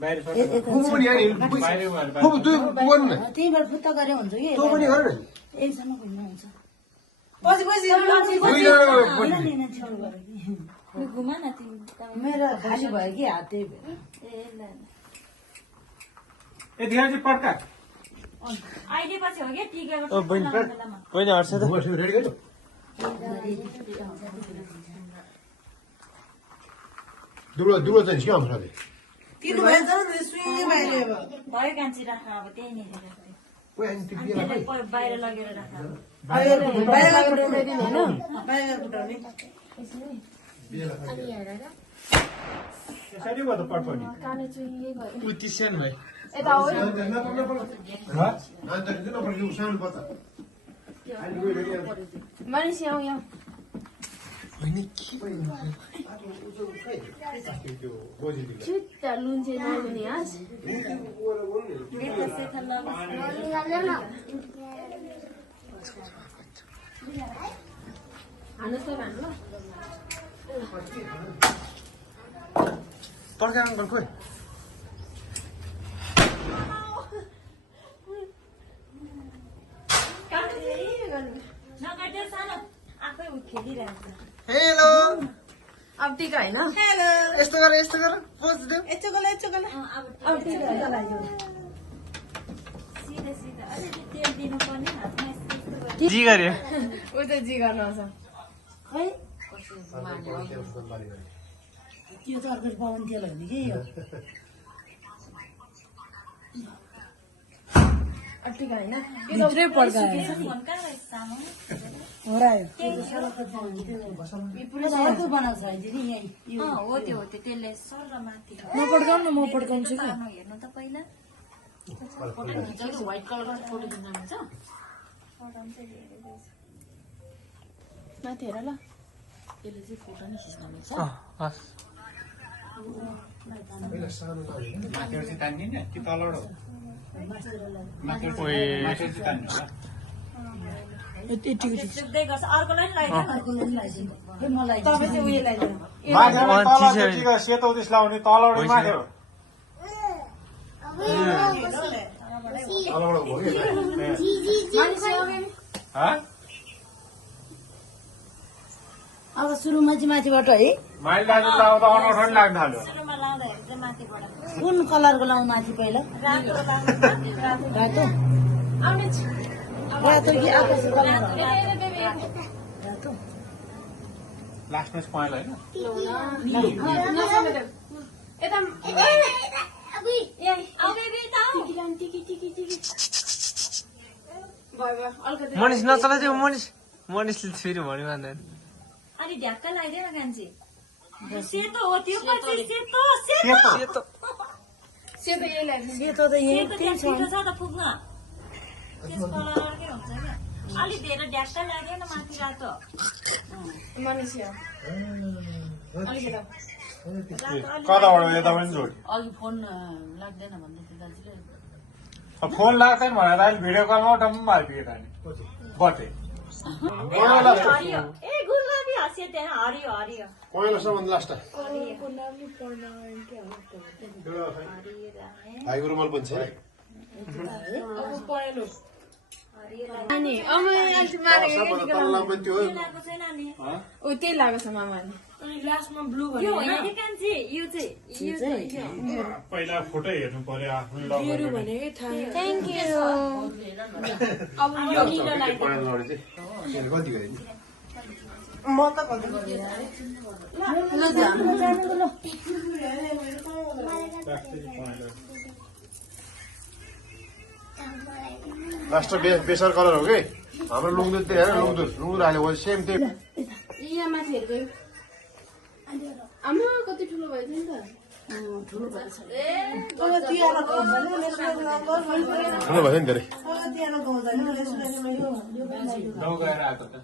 पनि यहाँ त्यहीँबाट फुत्ता गरे हुन्छ कि तँ पनि गर न एकजना घुम्नु हुन्छ घुमा न तिमी मेरो खाली भयो कि हात त्यही भएर पड्का अहिले पछि हो क्या टिका बहिनी हट्छ त रेडी गर्नु दुलो चाहिँ के आउँछ भयो कान्छी राख अब त्यही नै बाहिर लगेर राख यसरी भयो त पड्काउने उतिस्यान भाइ मानिस यहाँ यहाँ Chuta lunche na lunias. Ano to ano? पर्का अङ्कल खोइ नगर्दै सानो आफै खेलिरहेको छ हेलो अब टिका हैन यस्तो गर पोज देऊ सिधा सिधा अलिकति तेल दिनुपर्ने हातमा यस्तो जी गरे उ त जी गर्न आउँछ खै त्यो त अर्को पवन तेल होइन कि यो अब टिका हैन यो त पुरै पड्कायो फोन कहाँ रहेछ सानो होरायो अर्को बनाएको छ अहिले नि यहीँ हो त्यो त्यसले सर र माथि नपड्काउँ न म पड्काउँछु कि हेर्नु त पहिला व्हाइट कलरको फोटो दिन हुन्छ माथि हेर ल यसले चाहिँ फोटो नि खिच्न मिल्छ हस् माथिबाट चाहिँ तान्ने नि कि तलबाट हो ओए माथिबाट चाहिँ तान्ने होला सुक्दै गर्छ अर्कोलाई पनि लगाइदिनु मलाई तपाईँ चाहिँ उयो लगाइदिनु माथिबाट तलको टिका सेतो उदेश लाउने तलबाट माथि हो अब सुरुमा चाहिँ माथिबाट है माइल दाजु लाउँदा अनौठो नि लाग्न थाल्यो सुरुमा लाउँदाखेरि चाहिँ माथिबाट कुन कलरको लाउँ माथि पहिला रातो लाउनु रातो रातो कि आकाशी कलर रातो लास्टमा चाहिँ पहेँलो होइन मनिष नचलाइदेऊ मनिषले फेरि भन्यो भन्दैन अलि ढ्याक्क लगाइदिएन कान्छी सेतो हो त्यो पछि सेतो सेतो सेतो यही लाग्छ सेतो त यही त्यहाँ छिटो छ त पुग्न त्यस कलर अर्कै हुन्छ क्या अलिक धेरै ढ्याक्क लाग्दैन माथि रातो मानिस यहाँ अलिकति कताबाट यता पनि जोड अघि फोन लाग्दैन भन्दै थियो दाजुले फोन लाग्दैन भनेर अहिले भिडियो कलमा टम्म हालिदिए त नि बटे हरियो ए गुलाबी हँसियो त्यहाँ हरियो हरियो पहिलोसम्म लास्ट भाइको रुमाल पनि छ पहेँलो हरियो अनि अझ मानेको तल्ला पनि त्यो लागेको छैन नि ऊ त्यही लागेको छ मामाले अनि लास्टमा ब्लू यो होइन कि कान्छी यो चाहिँ पहिला फोटो हेर्नु पर्यो आफ्नो थ्याङ्क यू अब यो निलो लाइट कति गरे म त कति लास्ट बेसर कलर हो कि हाम्रो लुङदुर त्यही होइन लुङदुर हाल्यो सेम त्यही यहाँ माथि हेर्दै आमा कति ठुलो भयो नि त ठुलो भयो नि धेरै गाउँ गएर आएको त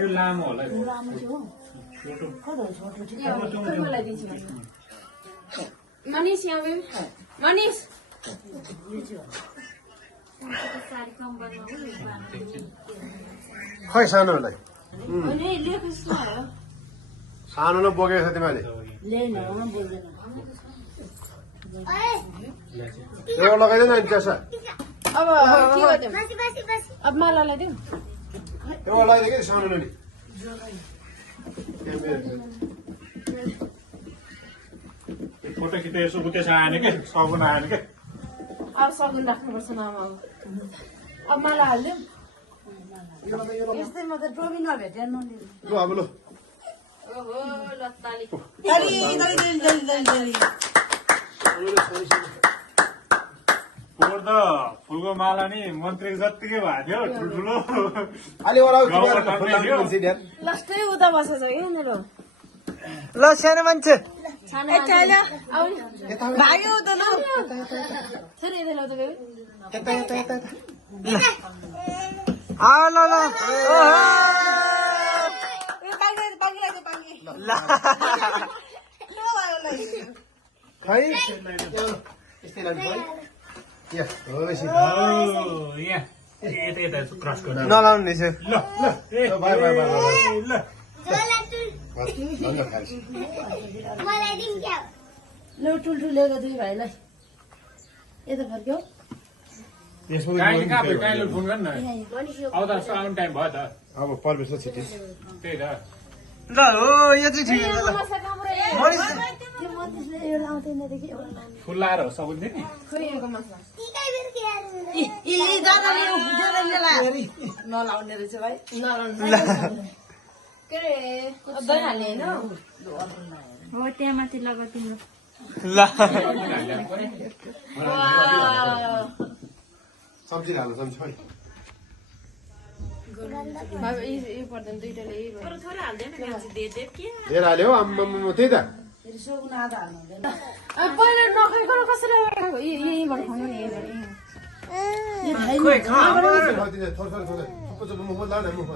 यो लामो होला यो। मनिष यहाँ गयो मनिष साडी कम बनाउनु खै सानोहरूलाई लिएको सानो न बोकेको छ तिमीहरूले एउटा लगाइदिएन अनि त्यसो अब के गरिदिउँ अब मालालाई दिउँ एउटा लगाइदियो कि सानो नानी फोटो खिच्दै यसो उतेस आएन के सगुन आएन के अब सगुन राख्नुपर्छ नाम अब माला हालिदिउँ यस्तै मात्रै टोपी नभेटेर नलिनु लु अब लु ओहो लत्ताली फोहोर त फुलको माला नि मन्त्री जत्तिकै भएको थियो ठुल्ठुलो अलि ओरा गाउँमा लास्टै उता बसेछ कि मेरो ल सानो मान्छे भाग्यो त ल छोरी यता ल्याउँछ गयो आ ल ल खै यस्तै लानु खै या हो बेसी यहाँ यता यता क्रस गर्नु नलाउनु रहेछ ल ल ए बाई बाई बाई ल लौ ठुल्ठुलेको दुई भाइलाई यता फर्क्यौ यसमा काहीँ कहाँ भयो काहीँ फोन गर्नु न अब त आउनु टाइम भयो त अब परमेश्वर छिटो त्यही त ल हो यो चाहिँ ठिकै छ ल मनिष त्यो मतिसले यो लाउँदैन देखि फुल लाएर हो सबै नि खोइ यहाँको मसला नलाउने रहेछ भाइ के अरे दही हाल्ने होइन हो त्यहाँ माथि लगा तिम्रो ल सब्जी हाल्नु सब्जी खै यो पर्दैन दुइटाले यही भयो थोरै हाल्दैन मान्छे दे दे के धेर हाल्यो हौ आम्मामा त्यही त फेरि सगुन आधा हाल्नु हुँदैन अब पहिला नखाइकन कसरी यहीँबाट खानु नि यहीँबाट खोइ खा थोरै थोरै थोरै थुप्पो चुप्पो मुखमा लाउ न मुखमा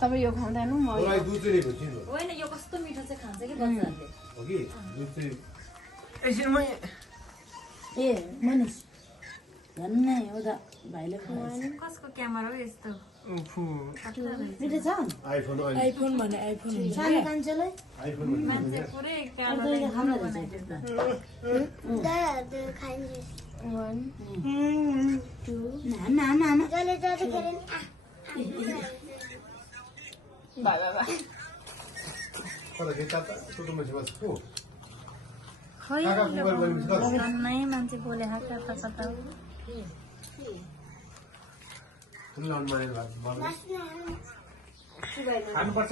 तपाईँ यो खाँदैन म मलाई दुध चाहिँ लिएको छु होइन यो कस्तो मिठो चाहिँ खान्छ कि बच्चाहरूले हो कि दुध चाहिँ एकछिन म ए मनिष झन्नै हो त भाइले खुवाएछ कसको क्यामेरा हो यस्तो मिठो छ आइफोन अहिले आइफोन भने आइफोन सानो कान्छेलाई आइफोन मान्छे पुरै दुईले खाँदो रहेछ वान बाई बाई बाई कता के ताता छोटो मान्छे बस को खै काका मोबाइल गरेपछि कता नै मान्छे बोले हा कता कता लाउनु माने भात खानुपर्छ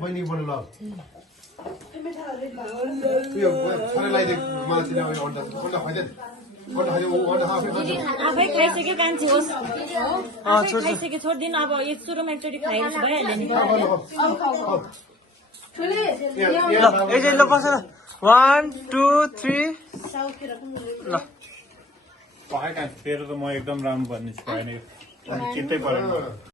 बहिनी बढ्नु ल उयो छोरा लगाइदिएको मलाई चाहिँ अन्डा अन्डा खाइदिएन अन्डा खाइदियो अन्डा खाएको आफै खाइसक्यो कान्छे होस् आफै खाइसक्यो छोडिदिनु अब एक सुरुमा एकचोटि खाइहाल्छ भइहाल्यो नि ल एकछिन ल बस ल 1 2 3 ल पकाइ तेरो त म एकदम राम्रो भन्ने छु होइन चित्तै परेन